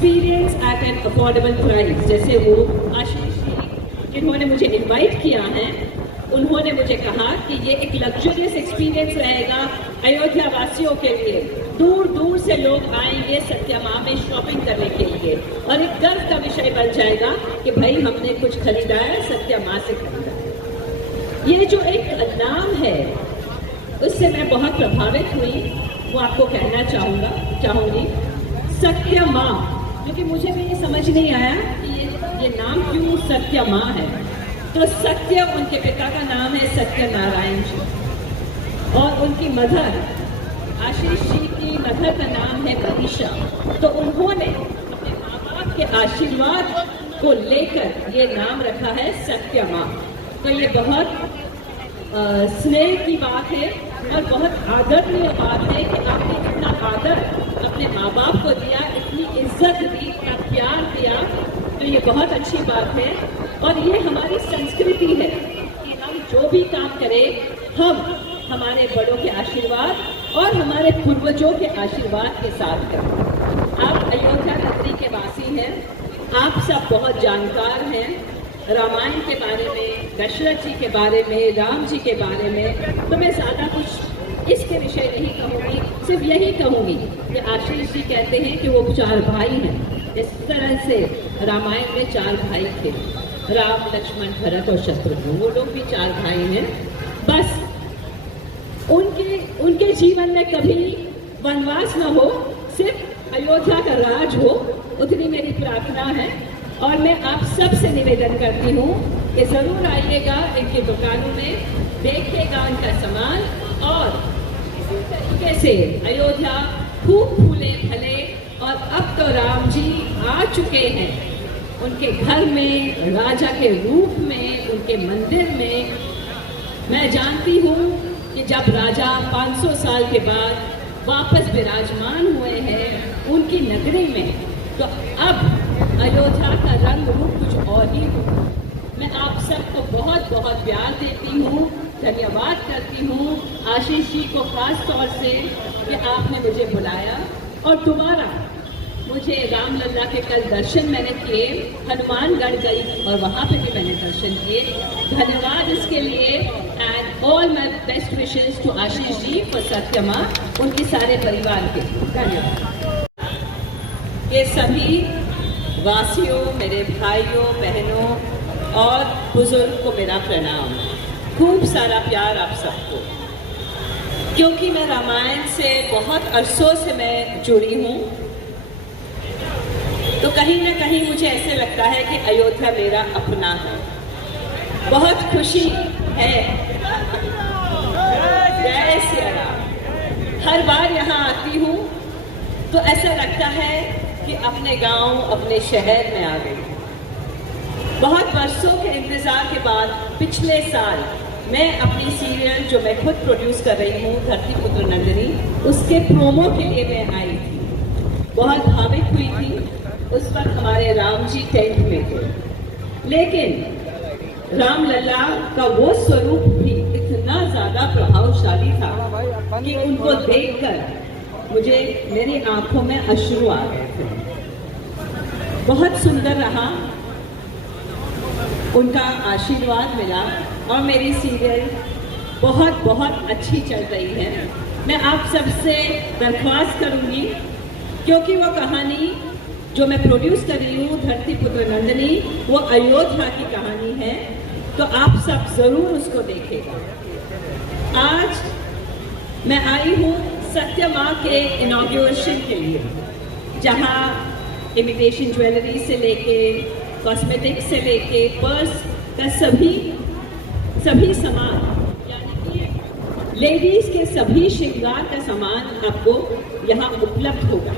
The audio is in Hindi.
Experience eight an affordable price. जैसे वो आशीष जी जिन्होंने मुझे इनवाइट किया है, उन्होंने मुझे कहा कि ये एक लग्जरियस एक्सपीरियंस रहेगा अयोध्या वासियों के लिए। दूर दूर से लोग आएंगे सत्या में शॉपिंग करने के लिए और एक गर्व का विषय बन जाएगा कि भाई हमने कुछ खरीदा है, सत्या से खरीदा है। ये जो एक नाम है उससे मैं बहुत प्रभावित हुई, वो आपको कहना चाहूँगी। सत्या माँ, क्योंकि मुझे भी ये समझ नहीं आया कि ये नाम क्यों सत्या माँ है। तो सत्य उनके पिता का नाम है सत्यनारायण जी, और उनकी मदर आशीष जी की मदर का नाम है मनीषा। तो उन्होंने अपने माँ बाप के आशीर्वाद को लेकर ये नाम रखा है सत्या माँ। तो ये बहुत स्नेह की बात है और बहुत आदरणीय बात है कि आपने इतना आदर अपने माँ बाप को दिया, इतनी इज्जत दी, इतना प्यार दिया। तो ये बहुत अच्छी बात है और ये हमारी संस्कृति है कि हम जो भी काम करें हम हमारे बड़ों के आशीर्वाद और हमारे पूर्वजों के आशीर्वाद के साथ करें। आप अयोध्या नगरी के वासी हैं, आप सब बहुत जानकार हैं रामायण के बारे में, दशरथ जी के बारे में, राम जी के बारे में। तो मैं ज़्यादा कुछ इसके विषय नहीं कहूँगी, सिर्फ यही कहूँगी कि आशीष जी कहते हैं कि वो 4 भाई हैं। इस तरह से रामायण में 4 भाई थे, राम लक्ष्मण भरत और शत्रुघ्न। वो लोग भी 4 भाई हैं। बस उनके जीवन में कभी वनवास न हो, सिर्फ अयोध्या का राज हो, उतनी मेरी प्रार्थना है। और मैं आप सब से निवेदन करती हूँ कि ज़रूर आइएगा इनकी दुकानों में, देखिएगा उनका सामान और इसी तरीके से अयोध्या खूब फूले फले। और अब तो राम जी आ चुके हैं उनके घर में, राजा के रूप में, उनके मंदिर में। मैं जानती हूँ कि जब राजा 500 साल के बाद वापस विराजमान हुए हैं उनकी नगरी में, तो अब अयोध्या का रंग रूप कुछ और ही हो। मैं आप सबको बहुत बहुत प्यार देती हूँ, धन्यवाद करती हूँ आशीष जी को खास तौर से कि आपने मुझे बुलाया। और दोबारा मुझे रामलला के कल दर्शन मैंने किए, हनुमानगढ़ गई और वहाँ पे भी मैंने दर्शन किए। धन्यवाद इसके लिए and all my best wishes to Ashish ji for Satya माँ, उनके सारे परिवार के धन्यवाद। ये सभी वासियों, मेरे भाइयों बहनों और बुजुर्ग को मेरा प्रणाम, खूब सारा प्यार आप सबको। क्योंकि मैं रामायण से बहुत अरसों से मैं जुड़ी हूँ, तो कहीं ना कहीं मुझे ऐसे लगता है कि अयोध्या मेरा अपना है। बहुत खुशी है, जय सिया राम। हर बार यहाँ आती हूँ तो ऐसा लगता है कि अपने गांव, अपने शहर में आ गई। बहुत वर्षों के इंतज़ार के बाद पिछले साल मैं अपनी सीरियल जो मैं खुद प्रोड्यूस कर रही हूँ, धरतीपुत्र नंदिनी, उसके प्रोमो के लिए मैं आई थी। बहुत भावित हुई थी। उस वक्त हमारे राम जी टेंट में थे, लेकिन रामलला का वो स्वरूप भी इतना ज़्यादा प्रभावशाली था कि उनको देखकर मुझे, मेरी आंखों में अश्रु आ गए थे। बहुत सुंदर रहा, उनका आशीर्वाद मिला और मेरी सीरियल बहुत बहुत अच्छी चल रही है। मैं आप सबसे दरख्वास्त करूंगी, क्योंकि वो कहानी जो मैं प्रोड्यूस कर रही हूँ धरतीपुत्र नंदिनी, वो अयोध्या की कहानी है, तो आप सब ज़रूर उसको देखेगा। आज मैं आई हूँ सत्या माँ के इनॉग्रेशन के लिए, जहाँ इमिटेशन ज्वेलरी से लेके कॉस्मेटिक्स से लेके पर्स का सभी सामान, यानी कि लेडीज़ के सभी श्रृंगार का सामान आपको यहाँ उपलब्ध होगा।